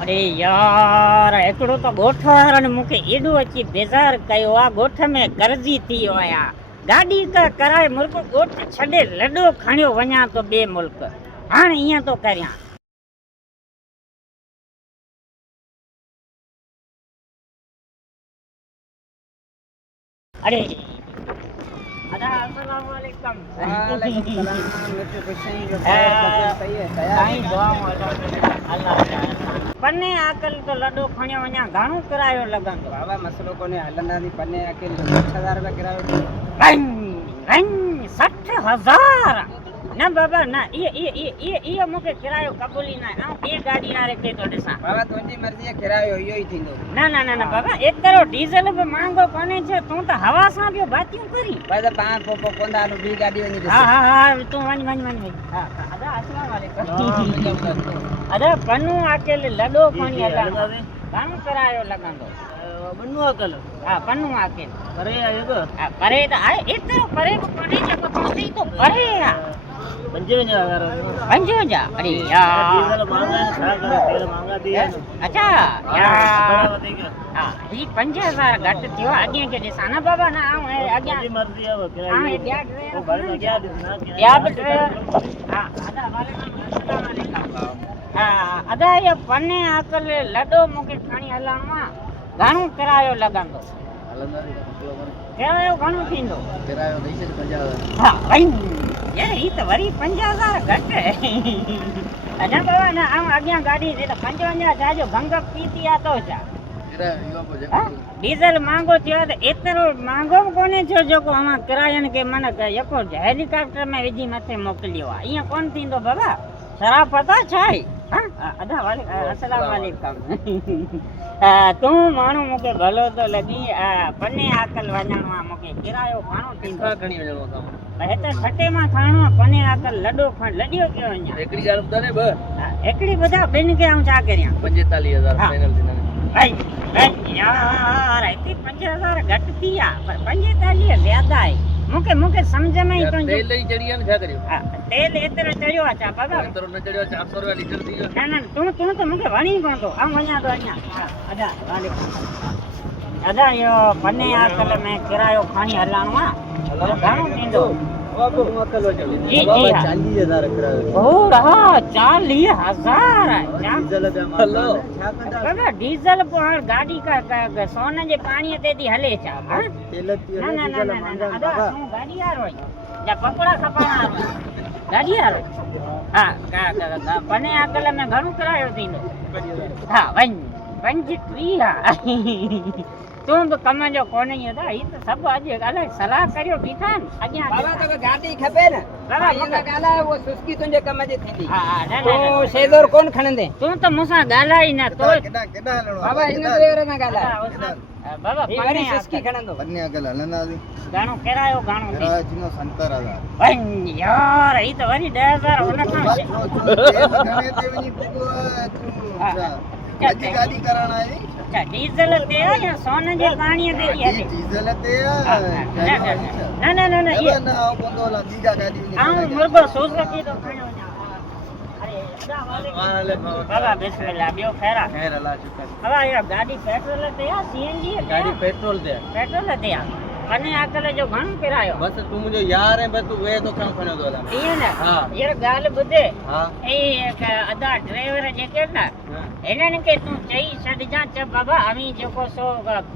अरे यार एकड़ो तो गोठ वारन मूंखे एॾो अची बेज़ार कयो आहे। गोठ में कर्ज़ी थी वियो आहियां। गाॾी का कराए मुल्क गोठ छॾे लॾो खणियो वञा तो ॿिए मुल्क। हाणे ईअं तो करियां। अरे अदा अस्सलाम वालेकुम। वालेकुम सलाम। मिर्च हुसैन जो सही है साईं दुआऊं अल्लाह पन्ने आकल तो लॾो खणियो वञा घणो किरायो लॻंदो? बाबा मसलो कोने हलंदा नी पन्ने आके 60,000 रुपया किरायो। 60,000 न बाबा न ये मूंखे किरायो क़बूल ई न आहे। ॿी गाॾी वारे खे थो ॾिसां। बाबा तुंहिंजी मर्ज़ी किरायो इहो ई थींदो। न बाबा एतिरो डीज़ल बि महांगो कोन्हे छो तूं त हवा सां पियो बातियूं करी। बस पाण पोइ कोंदा नु ॿी गाॾी वञी ॾिस। हा तूं वञ। हा अदा अस्सलाम वालेकुम। अदा पन्नू आकेल लॾो खणी हलां घणो किरायो लॻंदो? बन्नू अकल हा पन्नू आकेल परे आहे को? हा परे त आहे एतिरो परे बि कोन्हे जेको तूं चई तो परे आहे। 55 अरे यार डीजल महंगा है छा करे तेल महंगा थी है। अच्छा यार हा ही 5000 घटि थियो। अॻियां खे ॾिसां न बाबा न अॻियां मर्ज़ी है वो किरायो भले क्या ॾिसना ॿिया बि हा अदा वालेकुम अस्सलाम। हा अदा इहो पन्ने आकल लॾो मूंखे खणी हलणो आहे घणो किरायो लॻंदो? किरायो घणो थींदो? किरायो ॾेई छॾ 50,000। हा भई यार ही त वरी 50,000 घटि अञा बाबा न अॻियां गाॾी ते त 55 छाजो भंग पीती आहे तो छा? डीज़ल महांगो थियो त एतिरो महांगो बि कोन्हे छो जेको अवां किरायनि खे मन यको हेलीकॉप्टर में विझी मथे मोकिलियो आहे। ईअं कोन थींदो बाबा। शराफ़त आहे छा आहे? अदा अस्सलाम वालेकुम। तूं माण्हू मूंखे भलो थो लॻी पन्ने आकल वञणो आहे मूंखे किरायो घणो थींदो? खणी वञणो अथव हिते छटे मां खणणो आहे पन्ने आकल लॾो खण लॾियो कयो वञा। हिकिड़ी ॻाल्हि ॿुधाए ॿ हिकिड़ी ॿुधायो ॿिनि खे आऊं छा करियां? 45,000 हा। फाइनल थींदा। भाई यार हिते 5,000 घटि थी आहे पर 45 ज़्यादा आहे। मूंखे सम्झ में ई तुंहिंजो तेल ई चढ़ी आहे न छा करियो? तेल एतिरो चढ़ियो आहे छा बाबा? एतिरो न चढ़ियो 400 रुपया लीटर थी वियो। न तूं त मूंखे वणी कोन थो। वञा थो अञा। अदा वालेकुम। अदा इहो पन्ने आकल में किरायो खणी हलणो आहे घणो थींदो? जी 40,000 किरायो। ओह हा 40,000 बाबा डीज़ल हाणे गाॾी का सोन जे पाणीअ ते थी हले छा? न अदा तूं गाॾी वारो आहीं या पकोड़ा खपाइण वारो गाॾी वारो? हा पन्ने आकल में घणो किरायो थींदो? हा वञ 35 तूं बि कम जो कोन ई अदा ही त सभु अॼु अलाए सलाह करियो बीठा आहिनि अॻियां। बाबा तोखे गाॾी खपे न? बाबा मूंखे ॻाल्हाए उहो सुस्की तुंहिंजे कम जी थींदी। न तूं शेज़ोर कोन खणंदे। तूं त मूंसां ॻाल्हाई न तो बाबा हिन ड्राइवर सां ॻाल्हाए। बाबा ही वरी सुस्की खणंदो। पन्ने आकल हलंदासीं। घणो किरायो घणो थी? किरायो थींदो 70,000। वञ यार ही त वरी 10,000 हुन खां ते वञी पुगो तूं अॼु गाॾी करण आई? अच्छा डीज़ल ते आहे या सोन जे पाणीअ ते थी हले? डीज़ल ते न ये न आऊं कोंदो ला ॿी गाॾी आऊं मुर्गो सुज़ुकी तो खणो वञा। अरे बाबा बिस्मिल्लाह ॿियो ख़ैर आहे? खैर अल्लाह शुक्र। बाबा इहा गाॾी पेट्रोल ते आहे सीएनजी ते? गाड़ी पेट्रोल ते आहे। पेट्रोल ते आहे। पन्ने आकल जो घणो किरायो? बस तू मुंहिंजो यार है बस तू वे तो कम खणो तो हला। ईअं न हा यार ॻाल्हि ॿुधे हा अदा ड्राइवर जेके न हिननि खे तूं चई छॾिजां च बाबा अवी जेको सो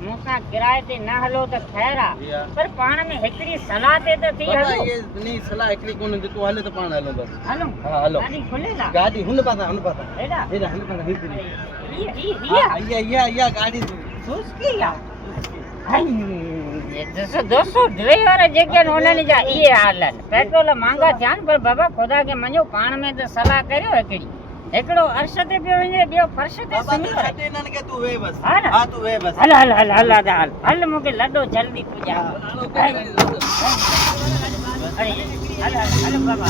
मूंसां किराए ते न हलो त ख़ैर आहे पर पाण में हिकिड़ी सलाह ते त थी बाबा हलो। ये नहीं सलाह एकड़ी कोन तू हले तो पाण हलो बस। हलो हाँ, हलो। गाॾी खुलेला गाड़ी हुन पासा हेॾा हेॾा हुन पासा ही हीअ या गाड़ी सुस्की आहे। दोस्तों ड्राइवर जेके आहिनि उन्हनि जा इहे हाल आहिनि। पेट्रोल महांगा थिया आहिनि पर बाबा ख़ुदा खे मञो पाण में त सलाह करियो हिकिड़ो अर्श ते पियो वञे ॿियो फर्श ते सुम्ही पए। इन्हनि खे तू वे बस। हा न? हाँ तू वे बस। हल मूंखे लॾो जल्दी पुॼा। अरे हल बाबा।